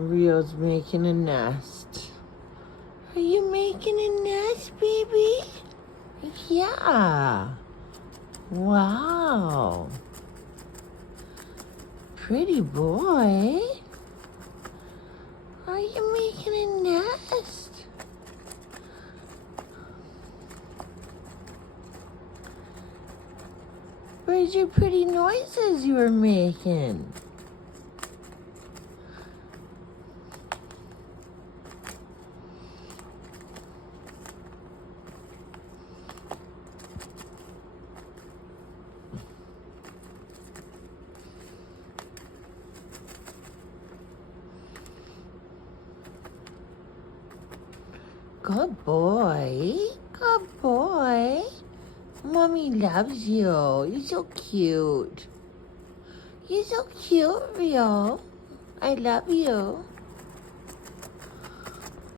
Rio's making a nest. Are you making a nest, baby? Yeah. Wow. Pretty boy. Are you making a nest? Where's your pretty noises you were making? Good boy. Good boy. Mommy loves you. You're so cute. You're so cute, Rio. I love you.